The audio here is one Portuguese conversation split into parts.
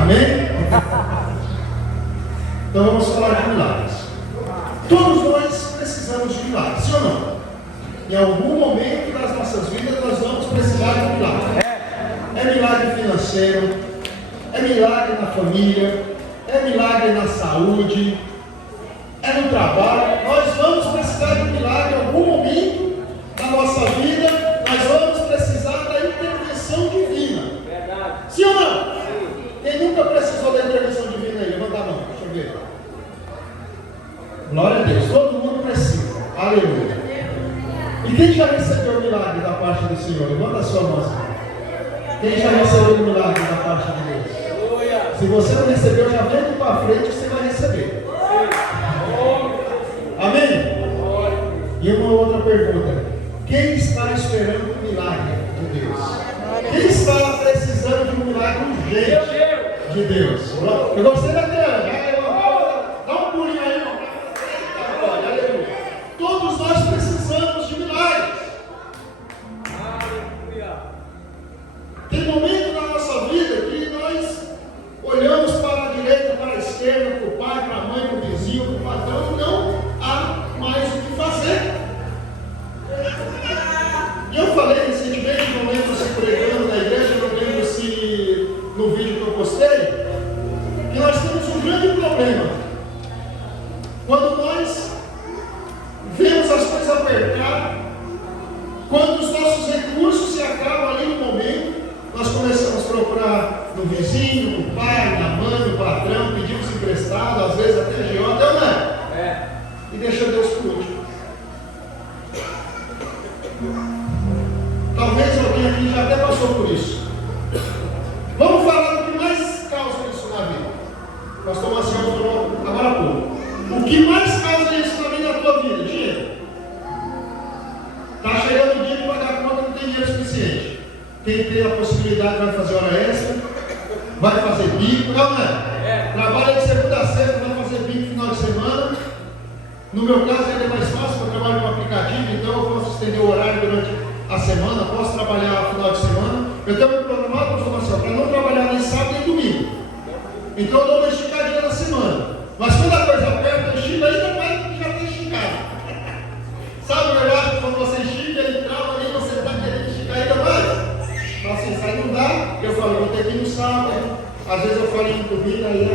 Amém? Então vamos falar de milagres. Todos nós precisamos de milagres, sim ou não? Em algum momento das nossas vidas nós vamos precisar de um milagre. É milagre financeiro, é milagre na família, é milagre na saúde, é no trabalho. Nós vamos precisar de um milagre em algum momento da nossa vida. Nós vamos precisar da intervenção divina. Verdade. Sim ou não? Sim. Quem nunca precisou da intervenção divina aí? Levanta a mão, deixa eu ver. Glória a Deus, todo mundo precisa. Aleluia. E quem já recebeu o milagre da parte do Senhor? Levanta a sua mão. Quem já recebeu o milagre da parte de Deus? Se você não recebeu, já vem aqui para frente que você vai receber. Amém? E uma outra pergunta: quem está esperando o milagre de Deus? Quem está precisando de um milagre urgente de Deus? Eu gostei da criança. Dá um pulinho aí, irmão. Aleluia. Todos nós precisamos de milagres. Tem momento na nossa vida que nós olhamos para a direita, para a esquerda, para o pai, para a mãe, para o vizinho, para o patrão, e não há mais o que fazer. E eu falei recentemente, no momento se pregando na igreja, não lembro se no vídeo que eu postei, que nós temos um grande problema. Quando nós vemos as coisas apertar, quando os nossos recursos se acabam ali no momento, nós começamos a procurar no vizinho, no pai, na mãe, no patrão, pedimos emprestado, às vezes até agiota, não é? E deixa Deus por último. Talvez alguém aqui já até passou por isso. Vamos falar do que mais causa isso na vida. Nós estamos assim agora há pouco. O que mais causa isso na vida da tua vida? Dinheiro. Está chegando o dia de pagar a conta, não tem dinheiro suficiente. Quem tem a possibilidade vai fazer hora extra, vai fazer bico, não é? Trabalha de segunda a sexta, vai fazer bico no final de semana. No meu caso ainda é mais fácil, porque eu trabalho com aplicativo, então eu posso estender o horário durante a semana, posso trabalhar no final de semana. Eu tenho me programado para formação, para não trabalhar nem sábado nem domingo. Então eu dou uma esticadinha na semana. Mas quando a coisa aperta, eu estico ainda mais do que já tem esticado. Sabe o negócio que quando você estica, ele trava e você está querendo esticar ainda mais? Então assim, isso aí não dá, eu falo, vou ter que ir no sábado. Às vezes eu falo em domingo, aí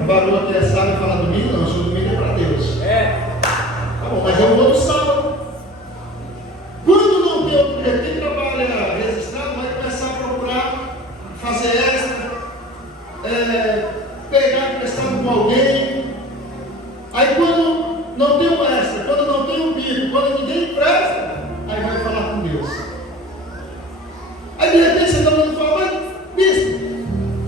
a barulho que é sábado e fala domingo, não, se o domingo é para Deus. Tá bom, mas eu vou no sábado. Quando não tem outro dia, quem trabalha registrado vai começar a procurar fazer extra, pegar emprestado com alguém. Aí quando não tem um extra, quando não tem um bico, quando ninguém empresta, aí vai falar com Deus. Aí de repente você está falando e fala, mas bispo,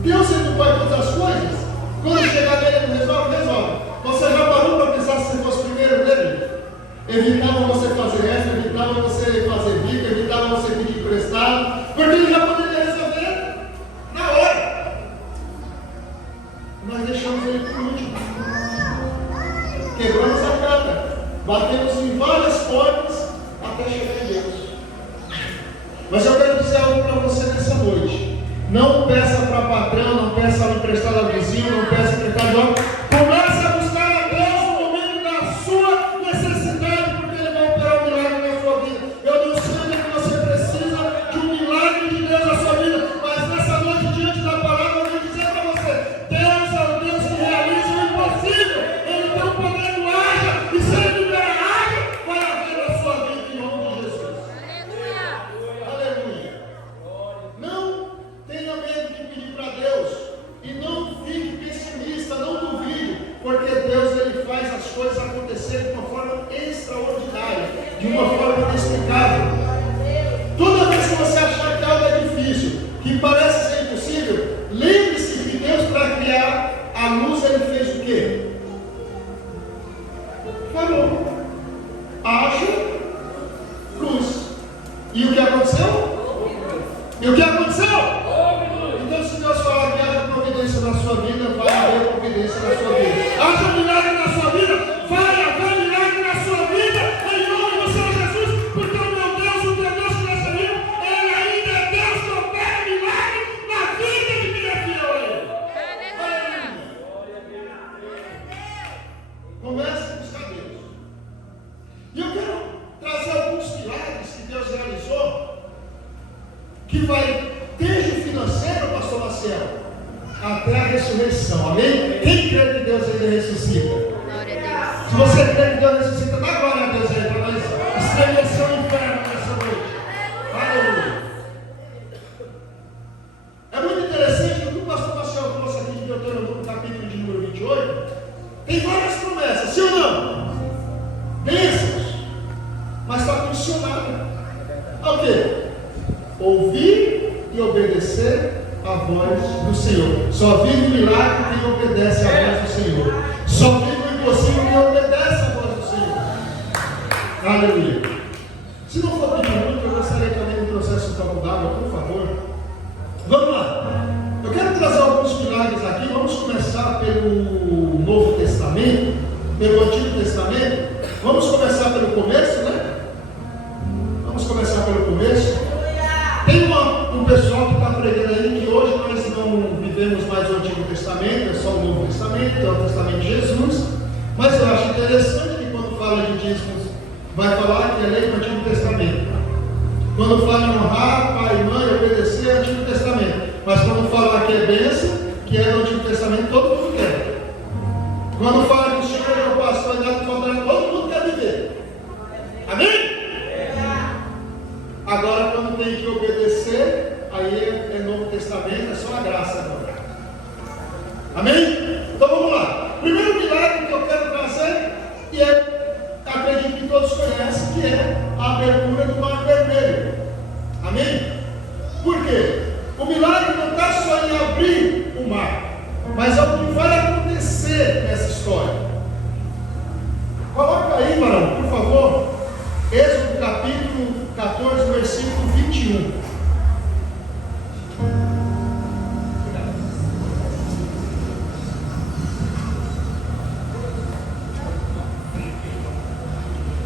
Deus ele não faz todas as coisas? Quando chegar nele não resolve, resolve. Você já parou para pensar se você fosse primeiro dele? Evitava você fazer extra, evitava você fazer bico, evitava você pedir emprestado, porque ele já poderia resolver na hora. Nós deixamos ele por último. Quebramos a cara, batemos em várias portas até chegar em Deus. Mas eu quero dizer algo para você nessa noite. Não peça para patrão, não peça emprestado ao vizinho, não peça emprestado ao outro. Comece a buscar a Deus no momento da sua necessidade, porque Ele vai operar um milagre na sua vida. Eu não sei o que você precisa de um milagre de Deus na sua vida, mas nessa noite, diante da palavra, eu vou dizer para você: Deus é o Deus que realiza o impossível. Ele tem o poder do haja, e se Ele liberar haja, vai haver na sua vida em nome de Jesus. Aleluia. Aleluia. Não tenha medo de pedir para Deus. até a ressurreição. Amém? Quem crê que Deus ainda ressuscita? Se você crê que Deus ressuscita, dá glória a Deus aí para nós estremecer o inferno nessa noite. Aleluia. É muito interessante que o que o pastor Marcelo trouxe aqui de Deuteronômio, no capítulo de número 28, tem várias promessas, sim ou não? Bênçãos, mas está condicionado ao quê? Ouvir e obedecer a voz do Senhor. Só vive o milagre quem obedece a voz do Senhor. Só vive o impossível quem obedece a voz do Senhor. Aleluia. Se não for pedir muito, eu gostaria também de trouxesse um copo d'água, por favor. Vamos lá. Eu quero trazer alguns milagres aqui. Vamos começar pelo Novo Testamento, pelo Antigo Testamento. Vamos começar pelo começo, né? Vamos começar pelo começo. Tem um pessoal que está pregando aí que hoje nós não vivemos mais o Antigo Testamento, é só o Novo Testamento, é o Testamento de Jesus. Mas eu acho interessante que quando fala de dízimos, vai falar que é lei do Antigo Testamento. Quando fala em honrar pai e mãe, obedecer, é o Antigo Testamento. Mas quando fala que é bênção, que é do Antigo Testamento, todo mundo quer. Quando fala que o Senhor é o pastor e nada faltará, todo mundo quer viver. Amém? Agora, quando tem que obedecer, aí é Novo Testamento, é só a graça agora. Amém? Então vamos lá. Primeiro milagre que eu quero trazer, e acredito que todos conhecem, que é a abertura do Mar Vermelho. Amém? Por quê? O milagre não está só em abrir o mar, mas é o que vai acontecer nessa história. Coloca aí, Marão, por favor, Êxodo capítulo 14, versículo 21.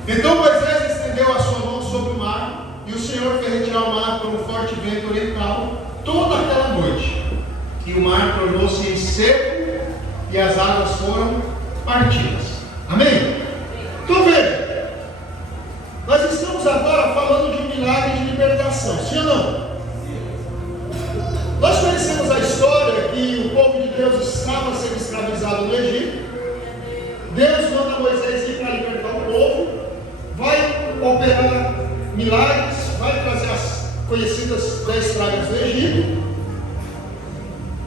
Então Moisés estendeu a sua mão sobre o mar, e o Senhor fez retirar o mar por um forte vento oriental toda aquela noite. E o mar tornou-se em seco, e as águas foram partidas. Amém? Então veja, nós estamos agora falando de um milagre de libertação, sim ou não? Nós conhecemos a história que o povo de Deus estava sendo escravizado no Egito. Deus manda Moisés ir para libertar o povo, vai operar milagres, vai trazer as conhecidas 10 pragas do Egito.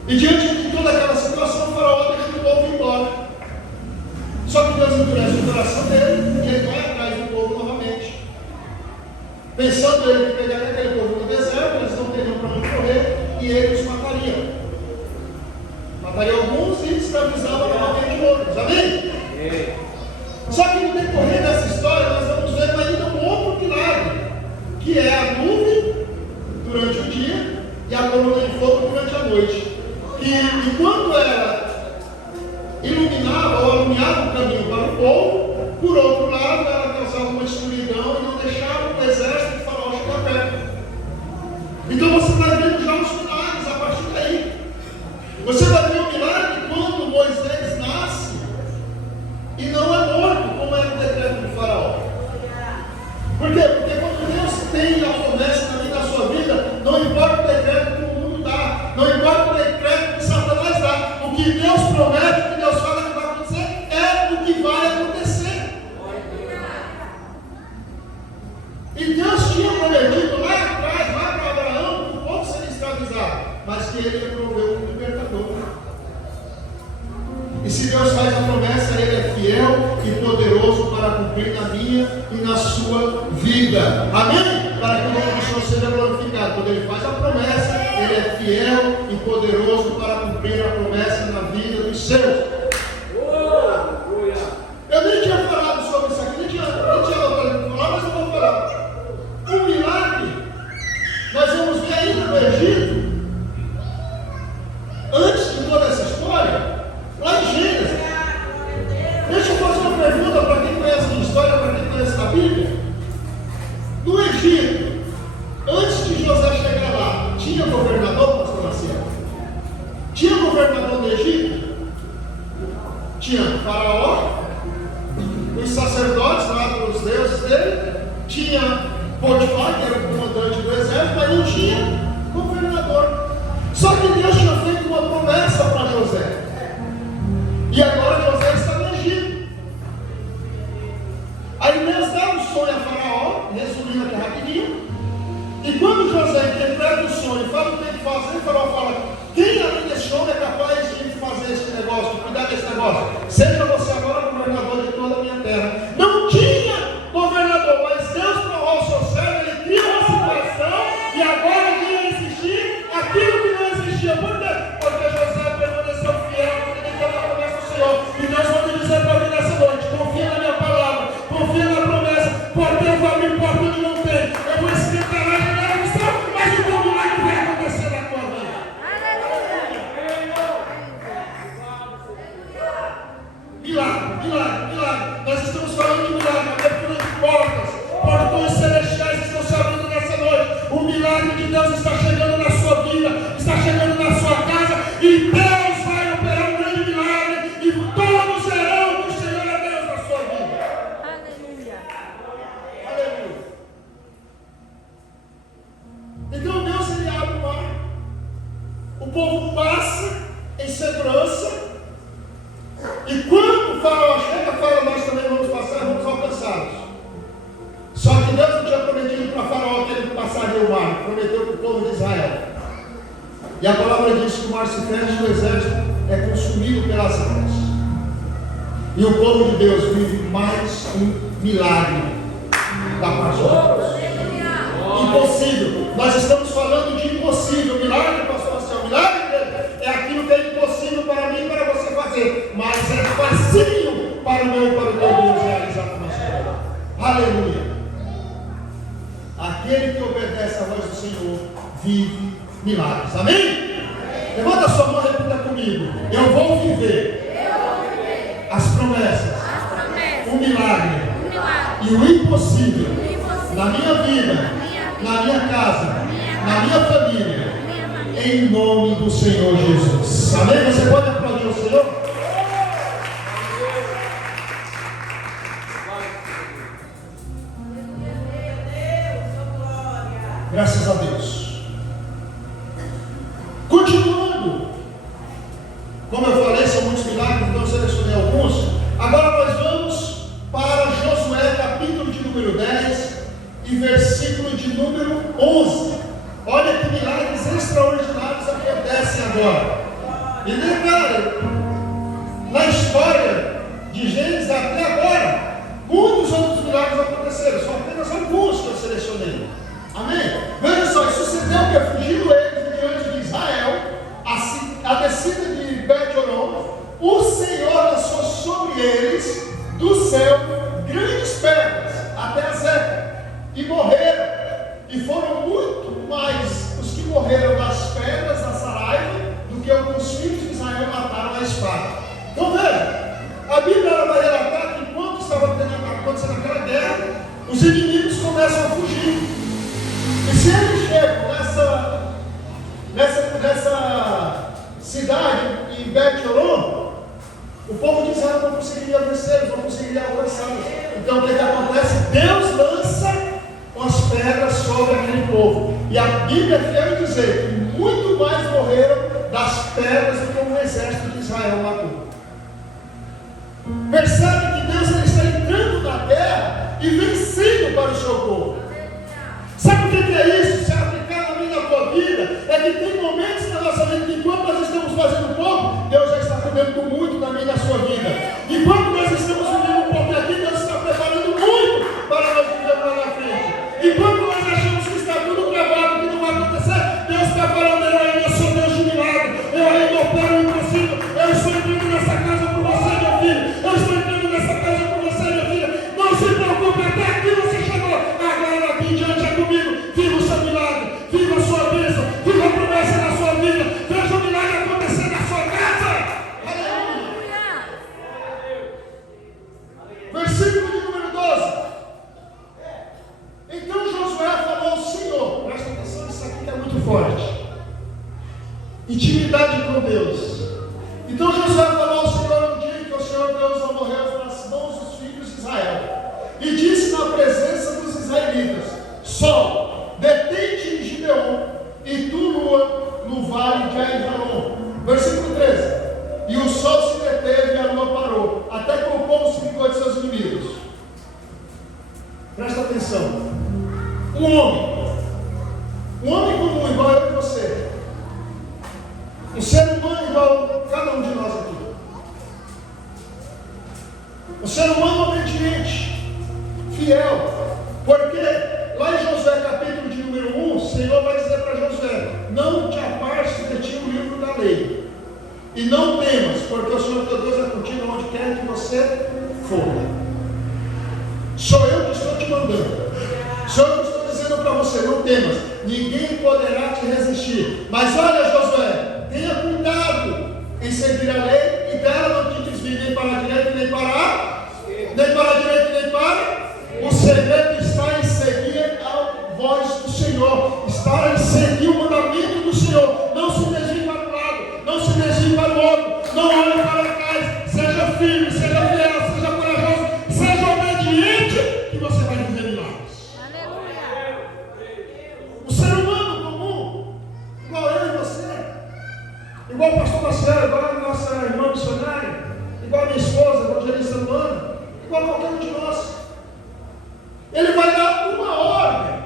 E diante de toda aquela situação, o faraó deixa o povo embora. Só que Deus endurece o coração dele e ele vai atrás do povo novamente. Pensando ele que pegaria aquele povo no deserto, eles não teriam para onde correr e ele os mataria. Mataria alguns e escravizava novamente outros. Amém? Só que no decorrer dessa história nós vamos ver ainda um outro milagre, que é a nuvem durante o dia e a coluna de fogo durante a noite. Que enquanto ela iluminava ou alumiava o caminho para o povo, por outro lado ela causava uma escuridão e não deixava o exército de Faraó chegar perto. Então você vai vendo já os milagres a partir daí. Você vai ver o milagre quando Moisés nasce e não é morto, como era o decreto do Faraó. Por quê? Porque quando Deus tem a promessa na vida da sua vida, não importa o decreto que o mundo dá, não importa o decreto que Satanás dá, o que Deus promete, o que Deus fala que vai acontecer, é o que vai acontecer. E Deus tinha prometido lá atrás, lá para Abraão, que o povo seria escravizado, mas que ele proveu um libertador. E se Deus faz a promessa, Ele é fiel e poderoso para cumprir na minha e na sua vida. Amém? Para que o nome do Senhor seja glorificado. Quando Ele faz a promessa, Ele é fiel e poderoso para cumprir a promessa na vida dos seus. Eu nem tinha falado sobre isso aqui, nem tinha notado para falar, mas eu vou falar. Um milagre, nós vamos ver ainda no Egito, antes de toda essa história, lá em Gênesis. Deixa eu fazer uma pergunta para quem conhece a história, para quem conhece a Bíblia. No Egito, antes de José chegar lá, tinha governador, pastor Marcelo? Tinha governador no Egito? Tinha Faraó, os sacerdotes lá para os deuses dele, tinha Potifar, que era o comandante do exército, mas não tinha governador. Só que Deus tinha feito uma promessa costas. Seja você agora governador de toda a minha terra. Não tinha governador, mas Deus prorrogou o seu servo, ele cria uma situação e agora iria existir aquilo que não existia. Por quê? Porque José permaneceu fiel, acreditou na promessa do Senhor. E Deus manda dizer para mim nessa noite: confia na minha palavra, confia na promessa, porque eu vou me importar onde não tem. Eu vou esquentar lá de nada do céu, mas o teu milagre vai acontecer na tua vida. Milagre, milagre, milagre. Nós estamos falando de milagre, abertura de portas, portões celestiais estão se abrindo nessa noite. O milagre de Deus está chegando na sua vida, está chegando na sua casa, e Deus vai operar um grande milagre, e todos serão do Senhor a Deus na sua vida. Aleluia. Aleluia. Então Deus, ele abre o mar, o povo passa em segurança. E quando o faraó chega, fala: nós também vamos passar, vamos alcançá-los. Só que Deus não tinha prometido para Faraó que ele passaria o mar, prometeu para o povo de Israel. E a palavra diz que o mar se fecha e o exército é consumido pelas águas. E o povo de Deus vive mais um milagre da parte de Deus. Impossível. Nós estamos falando de impossível. Milagre, pastor Marcelo, milagre é aquilo que é impossível para mim e para você fazer, mas é facinho para o meu e para o teu Deus realizar com nós. Aleluia. Aquele que obedece à voz do Senhor vive milagres. Amém? Levanta a sua mão e repita comigo: eu vou viver as promessas, o milagre e o impossível na minha vida, na minha casa, na minha família, em nome do Senhor Jesus. Amém? Você pode aplaudir o Senhor? Graças a Deus. Continuando, como eu falei, são muitos milagres, então eu selecionei alguns. Agora nós vamos para Josué, capítulo de número 10 e versículo de número 11. Olha que milagres extraordinários acontecem agora. E detalhe, na história de Gênesis até agora, muitos outros milagres aconteceram, são apenas alguns que eu selecionei. Amém? Veja só, sucedeu que, fugindo eles diante de Israel, a descida de Bet-Horon, o Senhor lançou sobre eles do céu grandes pedras até a Zeca, e morreram, e foram muito mais os que morreram das pedras da Saraiva do que os filhos de Israel mataram a espada. Então veja, a Bíblia ela vai relatar que enquanto estava acontecendo aquela guerra, os inimigos começam a fugir. E se eles chegam nessa cidade em Bet-Horon, o povo de Israel não conseguiria vencê-los, não conseguiria alcançá-los. Então o que acontece? Deus lança as pedras sobre aquele povo. E a Bíblia é fiel em dizer que muito mais morreram das pedras do que o exército de Israel matou. Percebe que Deus ele está entrando na terra e vencendo para o seu povo. Sabe o que é isso? Se aplicar na minha e na tua vida, é que tem momentos na nossa vida que enquanto nós estamos fazendo pouco, Deus já está fazendo muito na minha e na sua vida. Enquanto nós estamos vivendo um pouco aqui, Deus está preparando muito para nós vivermos lá na frente. Enquanto nós achamos que está tudo travado, que não vai acontecer, Deus está falando: eu ainda sou Deus de milagre, eu ainda opero o impossível, eu estou entrando nessa casa por você, meu filho, eu estou entrando nessa casa por você, minha filha. Não se preocupe, até aqui você chegou, agora daqui em diante é comigo. Viva o seu milagre, viva a sua bênção, viva a promessa na sua vida, veja o milagre acontecer na sua casa. Aleluia. Versículo de número 12. Então Josué falou ao Senhor, presta atenção, isso aqui que é muito forte. Intimidade com Deus. Então Josué falou ao Senhor no dia em que o Senhor Deus morreu nas mãos dos filhos de Israel, e disse na presença dos israelitas: Sol, detente em Gibeon, e tu, lua, no vale de Ain-Hanom. Versículo 13. E o sol se deteve e a lua parou, até que o povo se vingou de seus inimigos. Presta atenção. Um homem comum, igual eu e você, um ser humano igual a cada um de nós aqui, ser humano obediente, fiel. Porque lá em Josué capítulo de número 1, o Senhor vai dizer para Josué: não te apartes de ti o livro da lei, e não temas, porque o Senhor teu Deus é contigo onde quer que você for. Sou eu que estou te mandando. Sou eu que estou dizendo para você: não temas, ninguém poderá te resistir. Mas olha, Josué, tenha cuidado em seguir a lei e dela não te desvie nem para a direita nem para a direita nem para. O segredo está em seguir a voz do Senhor, está em seguir o mandamento do Senhor. Não se desvie para um lado, não se desvie para o outro, não olhe para trás. Seja firme, seja fiel, seja corajoso, seja obediente, que você vai viver milagres. Aleluia. O ser humano comum, igual eu e você, igual o pastor Marcelo, igual a nossa irmã missionária, igual a minha esposa, evangelista Luana, igual qualquer um de nós, ele vai dar uma ordem.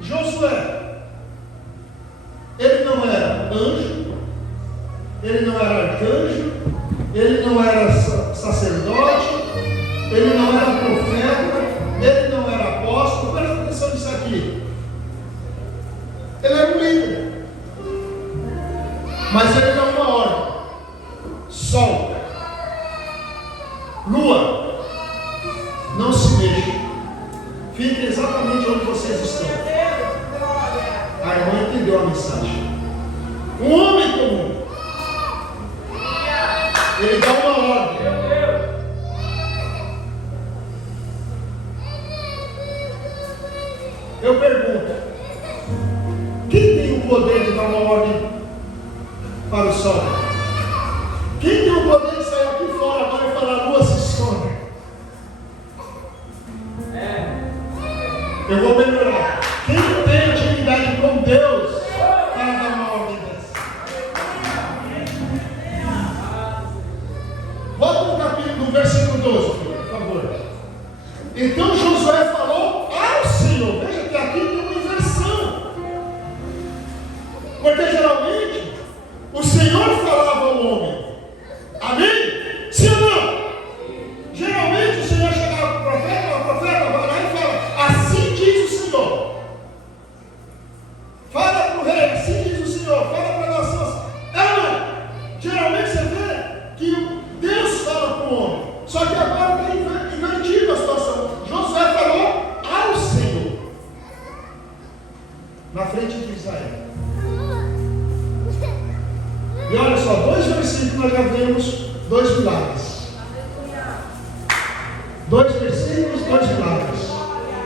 Josué, ele não era anjo, ele não era arcanjo, ele não era sacerdote, ele não era profeta, ele não era apóstolo. Presta atenção nisso aqui. Ele era um líder, mas ele dá uma ordem: sol, lua, não se mexa, fiquem exatamente onde vocês estão. A irmã entendeu a mensagem. Um homem comum, ele dá uma ordem. Eu pergunto: quem tem o poder de dar uma ordem para o sol? Quem tem o poder de sair aqui fora agora e falar: lua se esconde? Eu vou melhorar. Quem tem intimidade com Deus para dar uma ordem dessa? Volta no capítulo, no versículo 12, por favor. Então Josué falou ao Senhor. Veja que aqui tem uma inversão. Porque geralmente o Senhor falava ao homem. Amém? Sim ou não? Geralmente o Senhor chegava para o profeta, vai lá e fala: assim diz o Senhor. Fala para o rei, assim diz o Senhor. Fala para a nação. Não. Geralmente você vê que Deus fala para o homem. Só que agora está invertida a situação. Josué falou ao Senhor, na frente de Israel. E olha só, 2 versículos nós já vemos 2 milagres. 2 versículos, 2 milagres.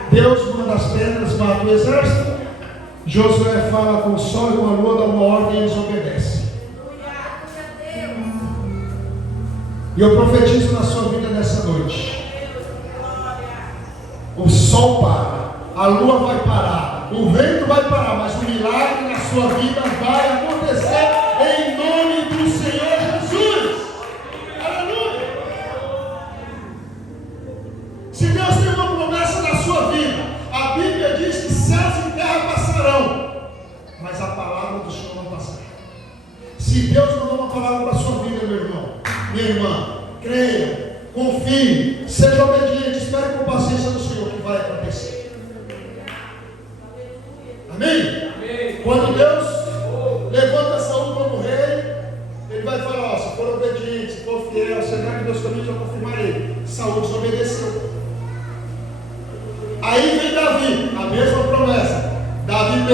Deus manda as pedras, mata o exército. Josué fala com o sol e com a lua, dá uma ordem e eles obedecem. E eu profetizo na sua vida nessa noite: o sol para, a lua vai parar, o vento vai parar, mas o milagre na sua vida vai acontecer em nome do Senhor Jesus. Aleluia! Se Deus tem uma promessa na sua vida, a Bíblia diz que céus e terra passarão, mas a palavra do Senhor não passará. Se Deus mandou uma palavra para a sua vida, meu irmão, minha irmã, creia, confie, seja obediente, espere com paciência no Senhor que vai acontecer. Amém? Amém. Quando Deus levanta Saul como rei, ele vai falar: ó, se for obediente, se for fiel, se andar em meus caminhos, eu confirmarei. Saul desobedeceu. Aí vem Davi, a mesma promessa. Davi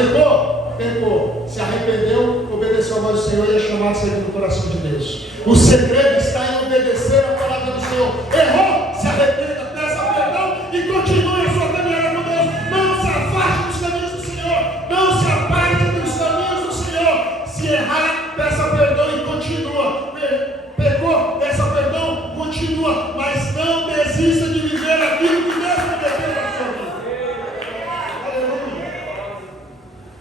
pecou, se arrependeu, obedeceu a voz do Senhor e é chamado segundo o coração de Deus. O segredo está em obedecer a palavra do Senhor.